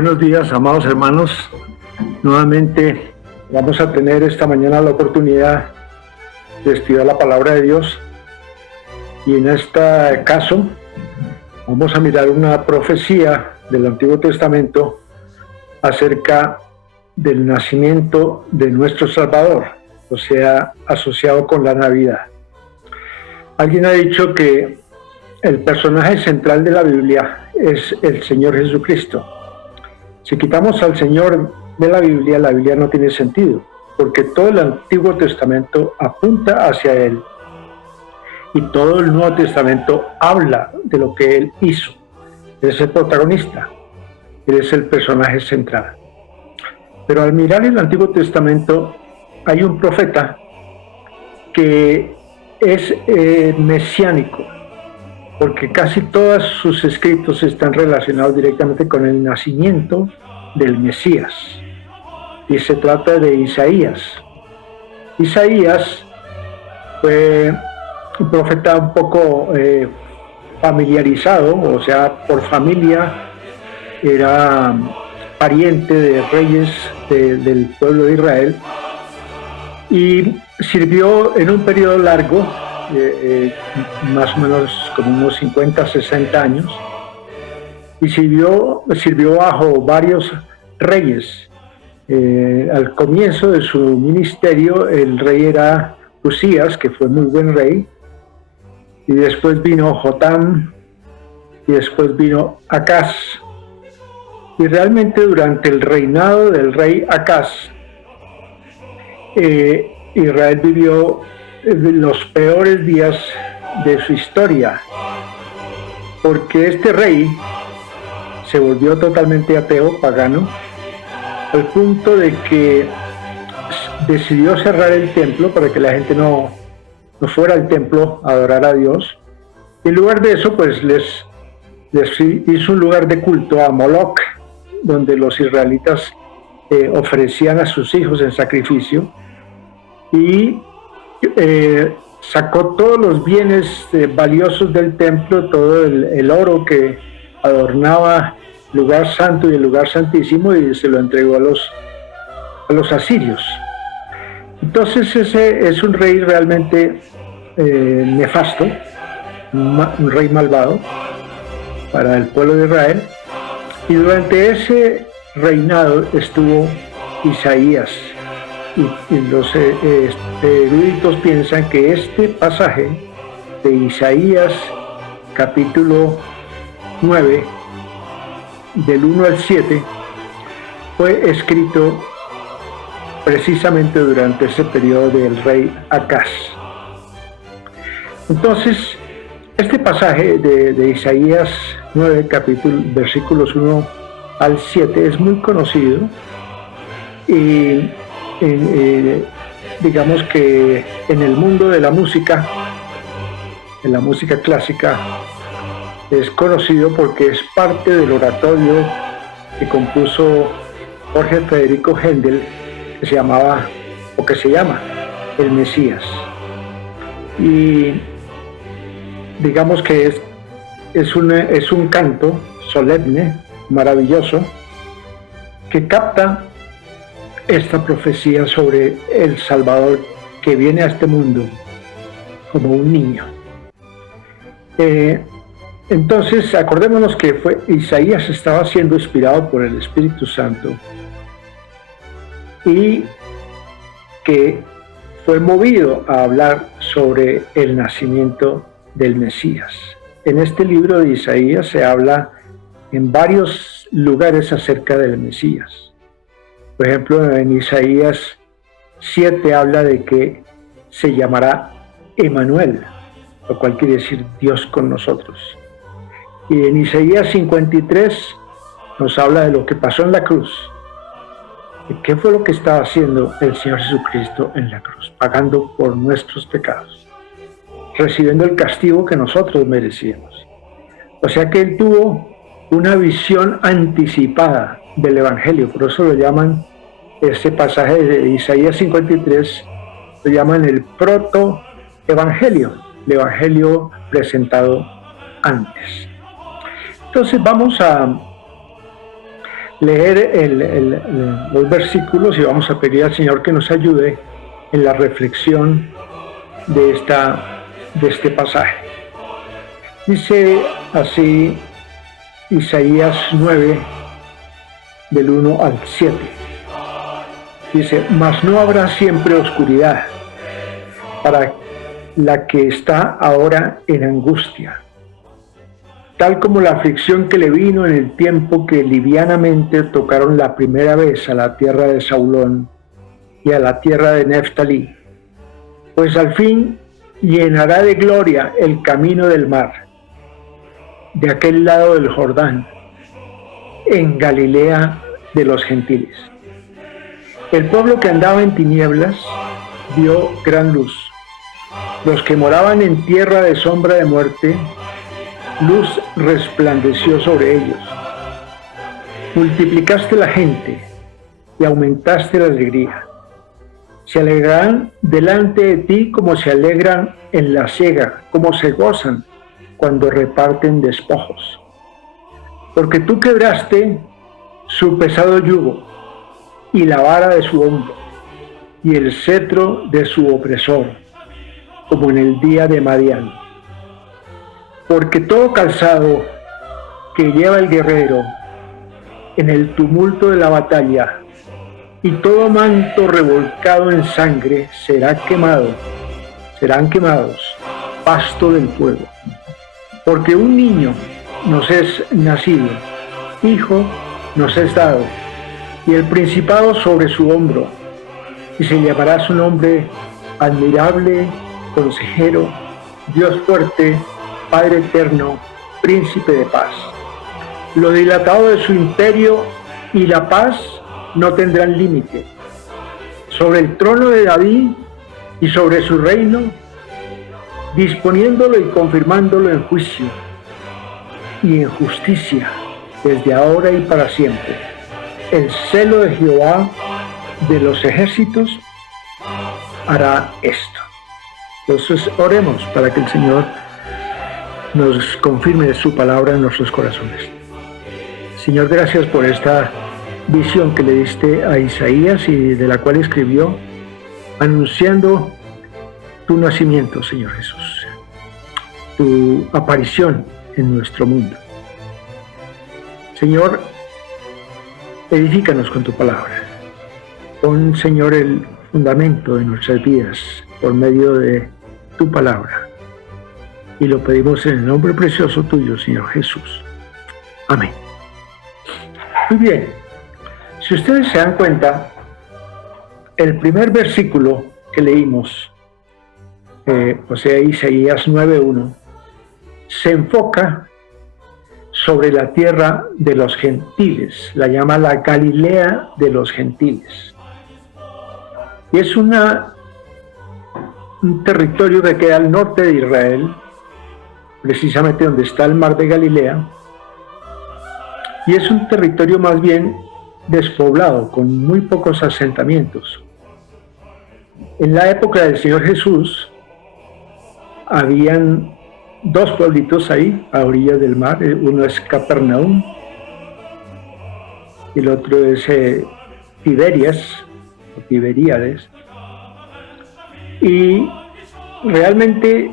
Buenos días, amados hermanos. Nuevamente vamos a tener esta mañana la oportunidad de estudiar la palabra de Dios. Y en este caso vamos a mirar una profecía del Antiguo Testamento acerca del nacimiento de nuestro Salvador, o sea, asociado con la Navidad. Alguien ha dicho que el personaje central de la Biblia es el Señor Jesucristo. Si quitamos al Señor de la Biblia no tiene sentido, porque todo el Antiguo Testamento apunta hacia Él y todo el Nuevo Testamento habla de lo que Él hizo. Él es el protagonista, Él es el personaje central. Pero al mirar el Antiguo Testamento hay un profeta que es mesiánico, porque casi todos sus escritos están relacionados directamente con el nacimiento del Mesías. Y se trata de Isaías. Isaías fue un profeta un poco familiarizado, o sea, por familia era pariente de reyes del pueblo de Israel, y sirvió en un periodo largo, más o menos como unos 50, 60 años, y sirvió bajo varios reyes. Al comienzo de su ministerio, el rey era Usías, que fue muy buen rey, y después vino Jotam, y después vino Acaz. Y realmente durante el reinado del rey Acaz, Israel vivió los peores días de su historia, porque este rey se volvió totalmente ateo, pagano, al punto de que decidió cerrar el templo para que la gente no fuera al templo a adorar a Dios. Y en lugar de eso, pues les hizo un lugar de culto a Moloch, donde los israelitas ofrecían a sus hijos en sacrificio, y sacó todos los bienes valiosos del templo, todo el oro que adornaba el lugar santo y el lugar santísimo, y se lo entregó a los asirios. Entonces ese es un rey realmente nefasto, un rey malvado para el pueblo de Israel. Y durante ese reinado estuvo Isaías. Y los eruditos piensan que este pasaje de Isaías capítulo 9, del 1 al 7, fue escrito precisamente durante ese periodo del rey Acaz. Entonces, este pasaje de Isaías 9, versículos 1 al 7, es muy conocido, y digamos que en el mundo de la música, en la música clásica, es conocido porque es parte del oratorio que compuso Jorge Federico Händel, que se llama El Mesías. Y digamos que es un canto solemne, maravilloso, que capta esta profecía sobre el Salvador que viene a este mundo como un niño. Entonces, acordémonos que Isaías estaba siendo inspirado por el Espíritu Santo y que fue movido a hablar sobre el nacimiento del Mesías. En este libro de Isaías se habla en varios lugares acerca del Mesías. Por ejemplo, en Isaías 7 habla de que se llamará Emmanuel, lo cual quiere decir Dios con nosotros. Y en Isaías 53 nos habla de lo que pasó en la cruz. ¿Y qué fue lo que estaba haciendo el Señor Jesucristo en la cruz? Pagando por nuestros pecados, recibiendo el castigo que nosotros merecíamos. O sea que Él tuvo una visión anticipada del Evangelio, por eso lo llaman, este pasaje de Isaías 53, lo llaman el proto-evangelio, el evangelio presentado antes. Entonces vamos a leer los versículos y vamos a pedir al Señor que nos ayude en la reflexión de este pasaje. Dice así Isaías 9, del 1 al 7. Dice: mas no habrá siempre oscuridad para la que está ahora en angustia, tal como la aflicción que le vino en el tiempo que livianamente tocaron la primera vez a la tierra de Zabulón y a la tierra de Neftalí, pues al fin llenará de gloria el camino del mar, de aquel lado del Jordán, en Galilea de los gentiles. El pueblo que andaba en tinieblas vio gran luz. Los que moraban en tierra de sombra de muerte, luz resplandeció sobre ellos. Multiplicaste la gente y aumentaste la alegría. Se alegrarán delante de ti como se alegran en la siega, como se gozan cuando reparten despojos. Porque tú quebraste su pesado yugo y la vara de su hombro y el cetro de su opresor, como en el día de Madián. Porque todo calzado que lleva el guerrero en el tumulto de la batalla y todo manto revolcado en sangre serán quemados, pasto del fuego. Porque un niño nos es nacido, hijo nos es dado, y el principado sobre su hombro, y se llamará su nombre admirable, consejero, Dios fuerte, Padre eterno, príncipe de paz. Lo dilatado de su imperio y la paz no tendrán límite. Sobre el trono de David y sobre su reino, disponiéndolo y confirmándolo en juicio y en justicia, desde ahora y para siempre. El celo de Jehová de los ejércitos hará esto. Entonces oremos para que el Señor nos confirme su palabra en nuestros corazones. Señor, gracias por esta visión que le diste a Isaías y de la cual escribió, anunciando tu nacimiento, Señor Jesús, tu aparición en nuestro mundo. Señor, edifícanos con tu palabra. Pon, Señor, el fundamento de nuestras vidas por medio de tu palabra. Y lo pedimos en el nombre precioso tuyo, Señor Jesús. Amén. Muy bien. Si ustedes se dan cuenta, el primer versículo que leímos, o sea, Isaías 9:1, se enfoca sobre la tierra de los gentiles, la llama la Galilea de los gentiles. Y es un territorio que queda al norte de Israel, precisamente donde está el mar de Galilea, y es un territorio más bien despoblado, con muy pocos asentamientos. En la época del Señor Jesús, habían dos pueblitos ahí, a orillas del mar. Uno es Capernaum, y el otro es Tiberíades. Y realmente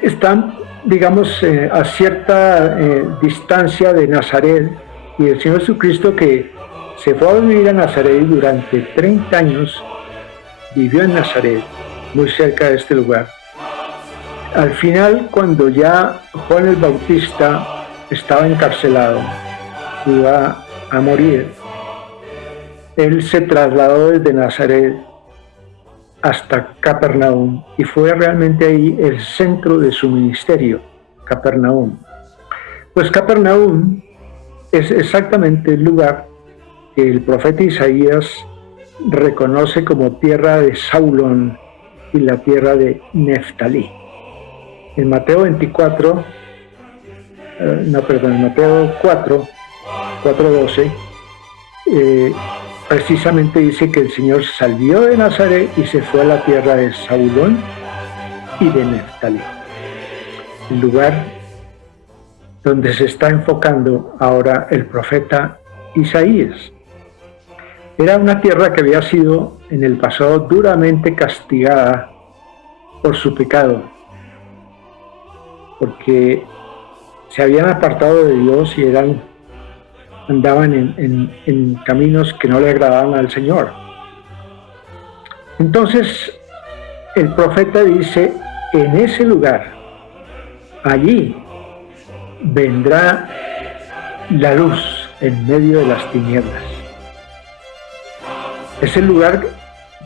están, digamos, a cierta distancia de Nazaret, y el Señor Jesucristo, que se fue a vivir a Nazaret y durante 30 años vivió en Nazaret, muy cerca de este lugar. Al final, cuando ya Juan el Bautista estaba encarcelado, iba a morir, él se trasladó desde Nazaret hasta Capernaum, y fue realmente ahí el centro de su ministerio, Capernaum. Pues Capernaum es exactamente el lugar que el profeta Isaías reconoce como tierra de Zabulón y la tierra de Neftalí. En Mateo 4:12, precisamente dice que el Señor salió de Nazaret y se fue a la tierra de Zabulón y de Neftalí, el lugar donde se está enfocando ahora el profeta Isaías. Era una tierra que había sido en el pasado duramente castigada por su pecado, porque se habían apartado de Dios y andaban en caminos que no le agradaban al Señor. Entonces el profeta dice, en ese lugar, allí vendrá la luz en medio de las tinieblas. Es el lugar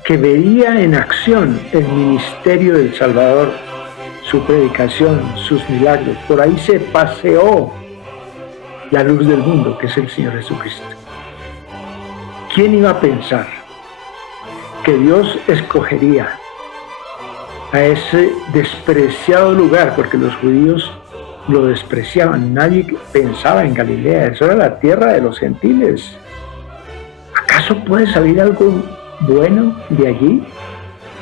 que veía en acción el ministerio del Salvador, su predicación, sus milagros. Por ahí se paseó la luz del mundo, que es el Señor Jesucristo. ¿Quién iba a pensar que Dios escogería a ese despreciado lugar? Porque los judíos lo despreciaban. Nadie pensaba en Galilea. Eso era la tierra de los gentiles. ¿Acaso puede salir algo bueno de allí?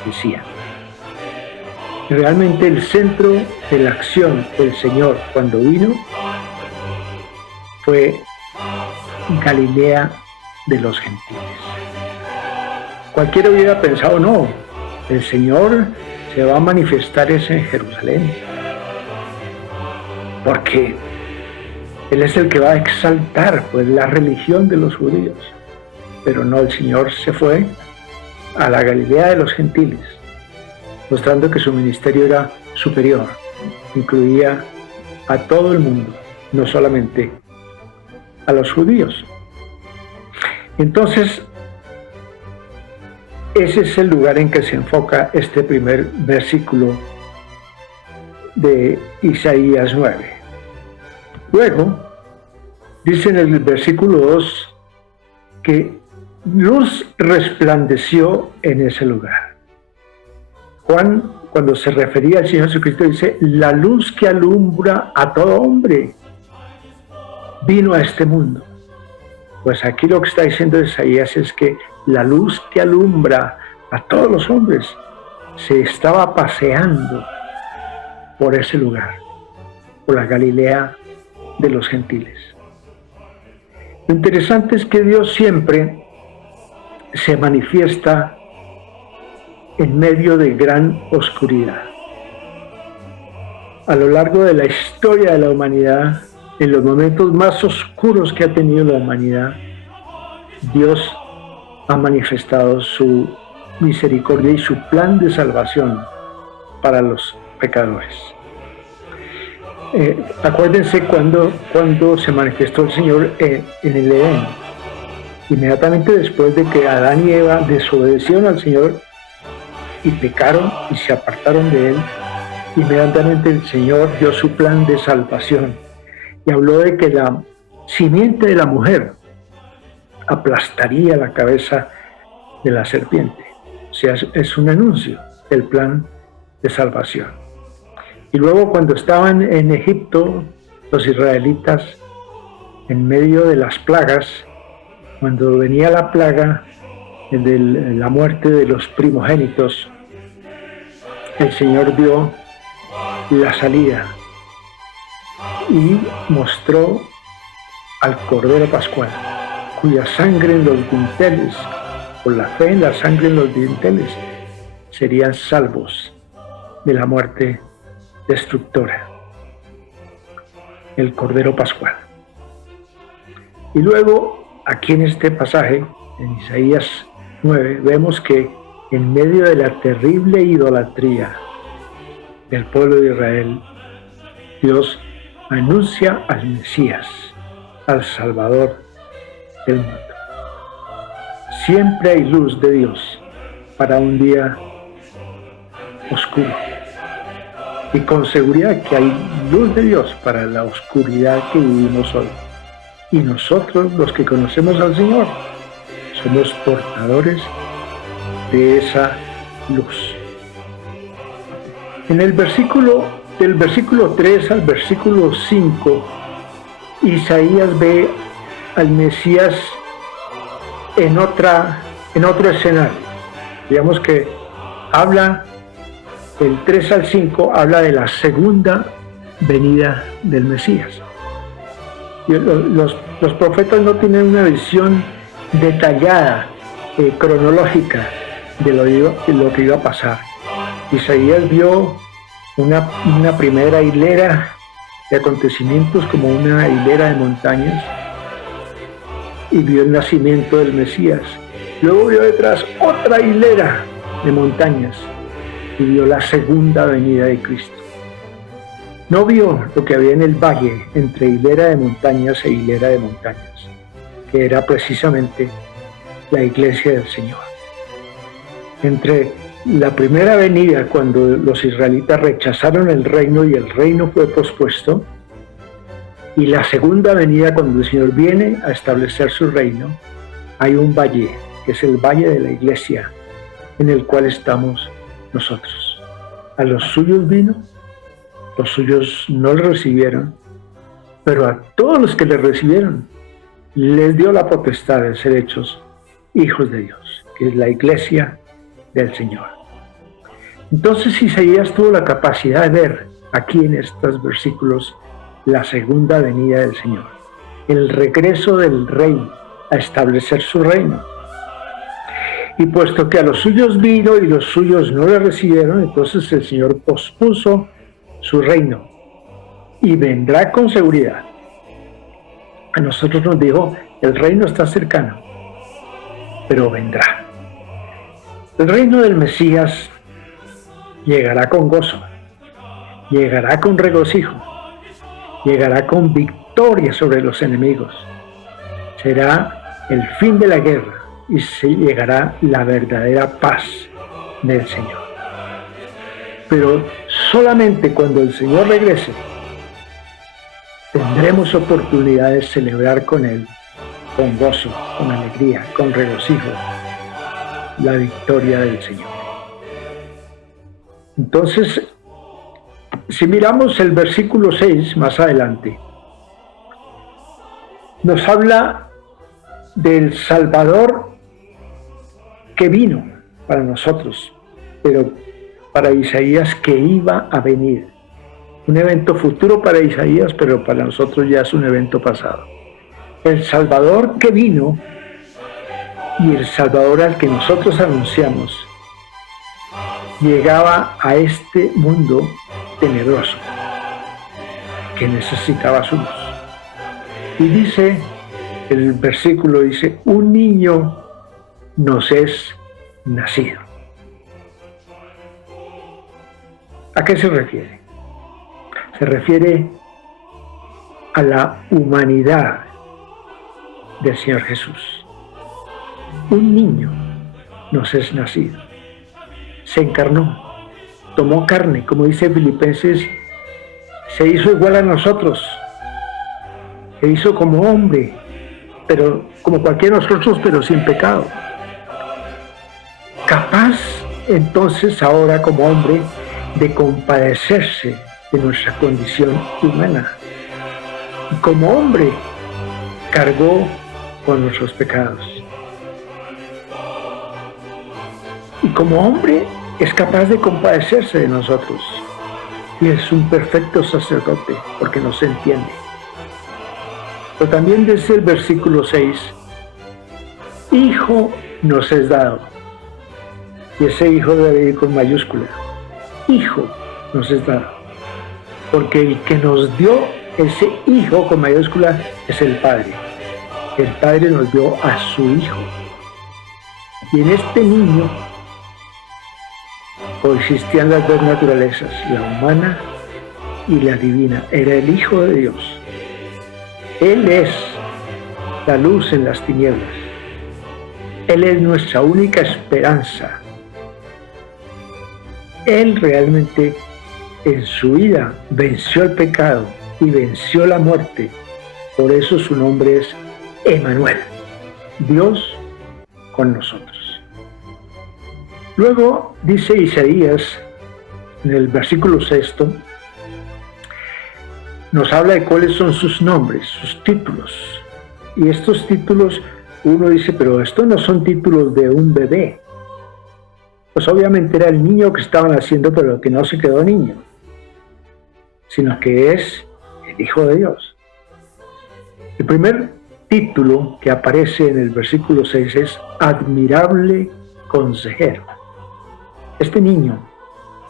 Decían. Realmente el centro de la acción del Señor cuando vino fue Galilea de los gentiles. Cualquiera hubiera pensado, no, el Señor se va a manifestar en Jerusalén, porque Él es el que va a exaltar pues la religión de los judíos. Pero no, el Señor se fue a la Galilea de los gentiles, mostrando que su ministerio era superior, incluía a todo el mundo, no solamente a los judíos. Entonces, ese es el lugar en que se enfoca este primer versículo de Isaías 9. Luego, dice en el versículo 2 que luz resplandeció en ese lugar. Juan, cuando se refería al Señor Jesucristo, dice, la luz que alumbra a todo hombre vino a este mundo. Pues aquí lo que está diciendo Isaías es que la luz que alumbra a todos los hombres se estaba paseando por ese lugar, por la Galilea de los gentiles. Lo interesante es que Dios siempre se manifiesta en medio de gran oscuridad. A lo largo de la historia de la humanidad, en los momentos más oscuros que ha tenido la humanidad, Dios ha manifestado su misericordia y su plan de salvación para los pecadores. Acuérdense cuando se manifestó el Señor en el Edén. Inmediatamente después de que Adán y Eva desobedecieron al Señor y pecaron y se apartaron de Él, inmediatamente el Señor dio su plan de salvación y habló de que la simiente de la mujer aplastaría la cabeza de la serpiente. O sea, es un anuncio del plan de salvación. Y luego cuando estaban en Egipto, los israelitas, en medio de las plagas, cuando venía la plaga de la muerte de los primogénitos, el Señor dio la salida y mostró al Cordero Pascual, cuya sangre en los dinteles, por la fe en la sangre en los dinteles, serían salvos de la muerte destructora, el Cordero Pascual. Y luego, aquí en este pasaje, en Isaías 9, vemos que en medio de la terrible idolatría del pueblo de Israel, Dios anuncia al Mesías, al Salvador del mundo. Siempre hay luz de Dios para un día oscuro. Y con seguridad que hay luz de Dios para la oscuridad que vivimos hoy. Y nosotros, los que conocemos al Señor, somos portadores de esa luz. En el versículo, del versículo 3 al versículo 5, Isaías ve al Mesías en otro escenario. Digamos que habla, del 3 al 5, habla de la segunda venida del Mesías. Los profetas no tienen una visión detallada, cronológica de lo que iba a pasar. Isaías vio una primera hilera de acontecimientos como una hilera de montañas y vio el nacimiento del Mesías. Luego vio detrás otra hilera de montañas y vio la segunda venida de Cristo. No vio lo que había en el valle entre hilera de montañas e hilera de montañas, que era precisamente la iglesia del Señor. Entre la primera venida, cuando los israelitas rechazaron el reino y el reino fue pospuesto, y la segunda venida, cuando el Señor viene a establecer su reino, hay un valle, que es el valle de la iglesia, en el cual estamos nosotros. A los suyos vino, los suyos no le recibieron, pero a todos los que le recibieron, les dio la potestad de ser hechos hijos de Dios, que es la iglesia del Señor. Entonces Isaías tuvo la capacidad de ver aquí en estos versículos la segunda venida del Señor, el regreso del Rey a establecer su reino. Y puesto que a los suyos vino y los suyos no le recibieron, entonces el Señor pospuso su reino y vendrá con seguridad. A nosotros nos dijo, el reino está cercano, pero vendrá. El reino del Mesías llegará con gozo, llegará con regocijo, llegará con victoria sobre los enemigos. Será el fin de la guerra y se llegará la verdadera paz del Señor. Pero solamente cuando el Señor regrese, tendremos oportunidad de celebrar con Él, con gozo, con alegría, con regocijo, la victoria del Señor. Entonces, si miramos el versículo 6 más adelante, nos habla del Salvador que vino para nosotros, pero para Isaías que iba a venir. Un evento futuro para Isaías, pero para nosotros ya es un evento pasado. El Salvador que vino y el Salvador al que nosotros anunciamos llegaba a este mundo tenebroso que necesitaba su luz. Y dice, el versículo dice, un niño nos es nacido. ¿A qué se refiere? Se refiere a la humanidad del Señor Jesús. Un niño nos es nacido. Se encarnó, tomó carne, como dice Filipenses, se hizo igual a nosotros, se hizo como hombre, pero como cualquiera de nosotros, pero sin pecado. Capaz entonces ahora como hombre de compadecerse de nuestra condición humana. Y como hombre cargó con nuestros pecados. Y como hombre es capaz de compadecerse de nosotros. Y es un perfecto sacerdote porque nos entiende. Pero también desde el versículo 6, hijo nos es dado. Y ese hijo debe ir con mayúscula. Hijo nos es dado. Porque el que nos dio ese hijo con mayúscula es el Padre. El Padre nos dio a su hijo. Y en este niño coexistían las dos naturalezas, la humana y la divina. Era el Hijo de Dios. Él es la luz en las tinieblas. Él es nuestra única esperanza. Él realmente en su vida venció el pecado y venció la muerte. Por eso su nombre es Emmanuel, Dios con nosotros. Luego dice Isaías, en el versículo 6, nos habla de cuáles son sus nombres, sus títulos. Y estos títulos, uno dice, pero estos no son títulos de un bebé. Pues obviamente era el niño que estaban haciendo, pero que no se quedó niño, sino que es el Hijo de Dios. El primer título que aparece en el versículo 6 es admirable consejero. Este niño,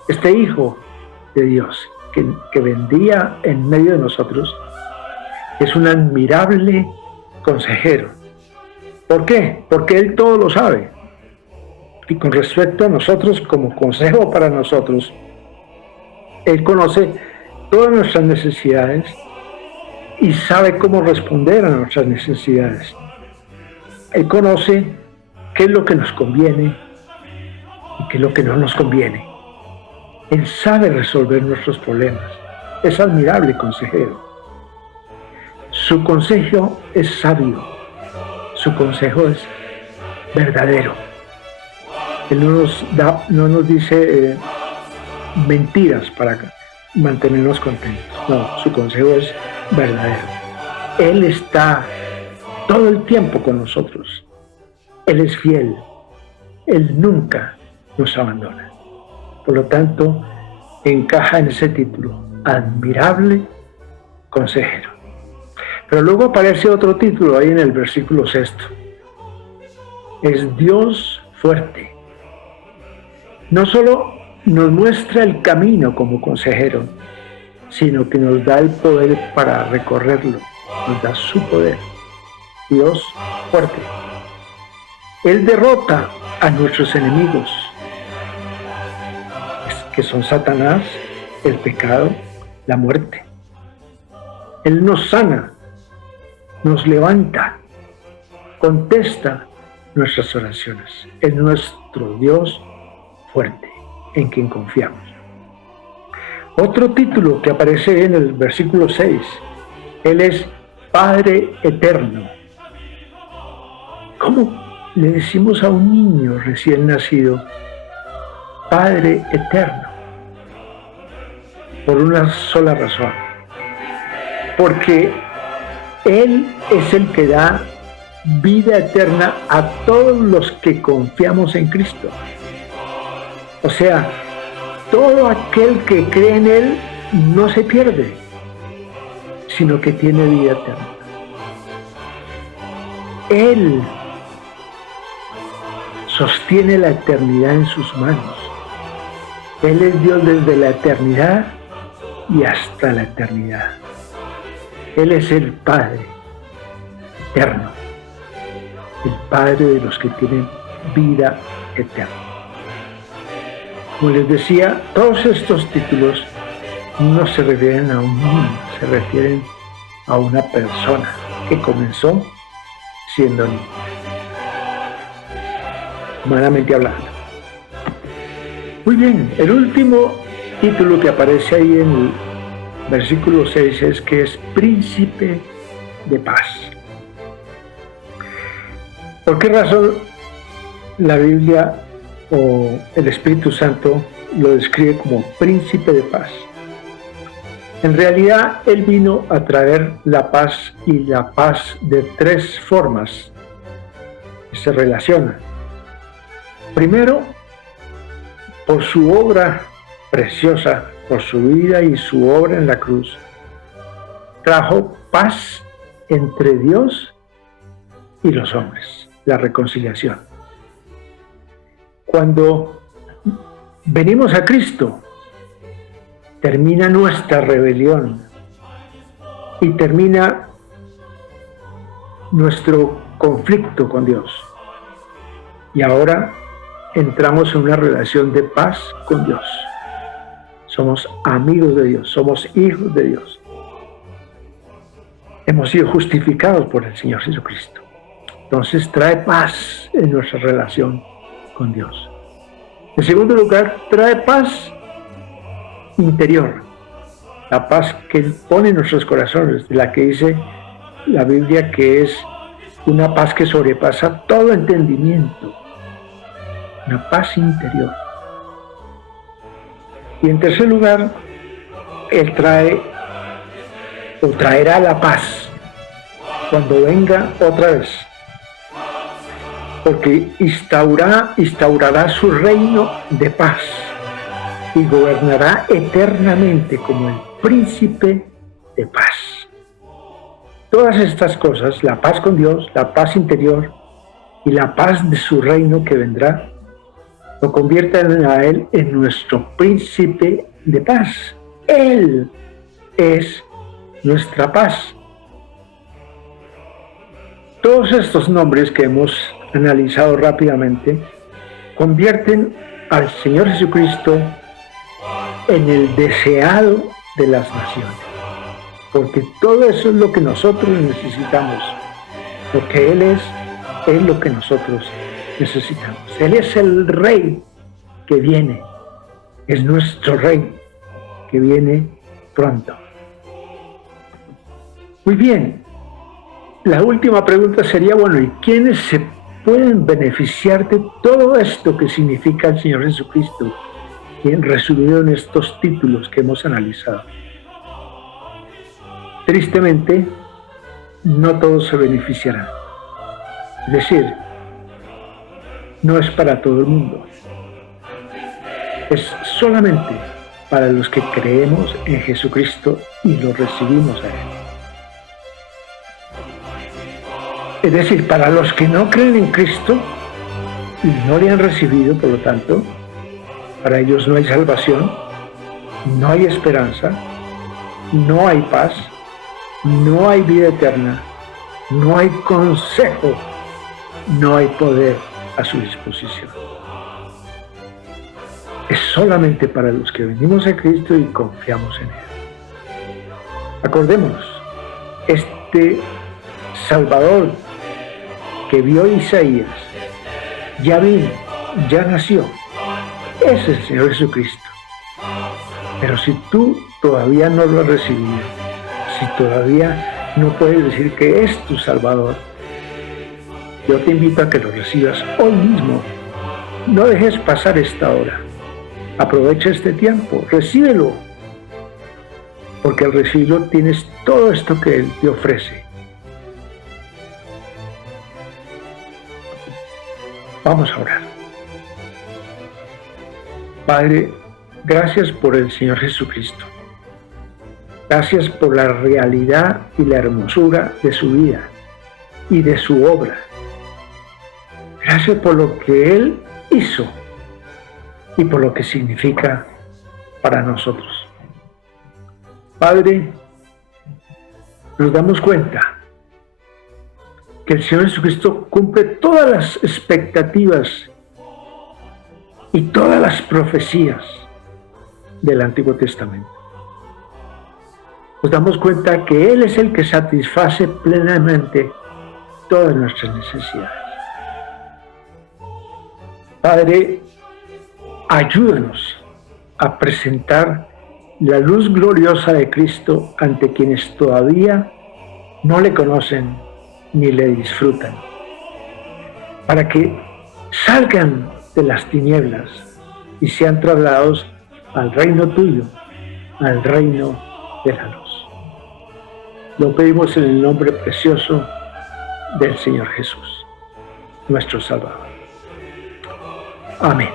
este hijo de Dios que vendría en medio de nosotros, es un admirable consejero. ¿Por qué? Porque Él todo lo sabe. Y con respecto a nosotros, como consejo para nosotros, Él conoce todas nuestras necesidades y sabe cómo responder a nuestras necesidades. Él conoce qué es lo que nos conviene y qué es lo que no nos conviene. Él sabe resolver nuestros problemas. Es admirable consejero. Su consejo es sabio. Su consejo es verdadero. Él no nos dice mentiras para mantenernos contentos. No, su consejo es verdadero. Él está todo el tiempo con nosotros. Él es fiel. Él nunca nos abandona. Por lo tanto, encaja en ese título, admirable consejero. Pero luego aparece otro título ahí en el versículo 6. Es Dios fuerte. No solo nos muestra el camino como consejero, sino que nos da el poder para recorrerlo. Nos da su poder. Dios fuerte. Él derrota a nuestros enemigos, que son Satanás, el pecado, la muerte. Él nos sana, nos levanta, contesta nuestras oraciones. Es nuestro Dios fuerte, en quien confiamos. Otro título que aparece en el versículo 6, Él es Padre Eterno. ¿Cómo le decimos a un niño recién nacido, Padre Eterno? Por una sola razón. Porque Él es el que da vida eterna a todos los que confiamos en Cristo. O sea, todo aquel que cree en Él no se pierde, sino que tiene vida eterna. Él sostiene la eternidad en sus manos. Él es Dios desde la eternidad y hasta la eternidad. Él es el Padre eterno, el Padre de los que tienen vida eterna. Como les decía, todos estos títulos no se refieren a un niño, se refieren a una persona que comenzó siendo niño, humanamente hablando. Muy bien, el último título que aparece ahí en el versículo 6 es que es Príncipe de Paz. ¿Por qué razón la Biblia o el Espíritu Santo lo describe como Príncipe de Paz? En realidad, Él vino a traer la paz, y la paz de tres formas que se relacionan. Primero, por su obra preciosa, por su vida y su obra en la cruz, trajo paz entre Dios y los hombres, la reconciliación. Cuando venimos a Cristo, termina nuestra rebelión y termina nuestro conflicto con Dios. Y ahora entramos en una relación de paz con Dios. Somos amigos de Dios, somos hijos de Dios. Hemos sido justificados por el Señor Jesucristo. Entonces trae paz en nuestra relación con Dios. En segundo lugar, trae paz interior, la paz que Él pone en nuestros corazones, de la que dice la Biblia que es una paz que sobrepasa todo entendimiento, una paz interior. Y en tercer lugar, Él trae o traerá la paz cuando venga otra vez, porque instaurará su reino de paz y gobernará eternamente como el príncipe de paz. todas estas cosas, la paz con Dios, la paz interior y la paz de su reino que vendrá, lo conviertan a Él en nuestro príncipe de paz. Él es nuestra paz. Todos estos nombres que hemos analizado rápidamente convierten al Señor Jesucristo en el deseado de las naciones, porque todo eso es lo que nosotros necesitamos. Lo que Él es lo que nosotros necesitamos. Él es el Rey que viene, es nuestro Rey que viene pronto. Muy bien, la última pregunta sería, bueno, ¿y quiénes se pueden beneficiar de todo esto que significa el Señor Jesucristo, resumido en estos títulos que hemos analizado? Tristemente, no todos se beneficiarán. Es decir, no es para todo el mundo. Es solamente para los que creemos en Jesucristo y lo recibimos a Él. Es decir, para los que no creen en Cristo y no le han recibido, por lo tanto, para ellos no hay salvación, no hay esperanza, no hay paz, no hay vida eterna, no hay consejo, no hay poder a su disposición. Es solamente para los que venimos a Cristo y confiamos en Él. Acordémonos, este Salvador que vio Isaías, ya vino, ya nació, es el Señor Jesucristo. Pero si tú todavía no lo has recibido, si todavía no puedes decir que es tu Salvador, yo te invito a que lo recibas hoy mismo. No dejes pasar esta hora. Aprovecha este tiempo, recíbelo, porque al recibirlo tienes todo esto que Él te ofrece. Vamos a orar. Padre, gracias por el Señor Jesucristo. Gracias por la realidad y la hermosura de su vida y de su obra. Gracias por lo que Él hizo y por lo que significa para nosotros. Padre, nos damos cuenta que el Señor Jesucristo cumple todas las expectativas y todas las profecías del Antiguo Testamento. Nos damos cuenta que Él es el que satisface plenamente todas nuestras necesidades. Padre, ayúdanos a presentar la luz gloriosa de Cristo ante quienes todavía no le conocen ni le disfrutan, para que salgan de las tinieblas y sean trasladados al reino tuyo, al reino de la luz. Lo pedimos en el nombre precioso del Señor Jesús, nuestro Salvador. Amén.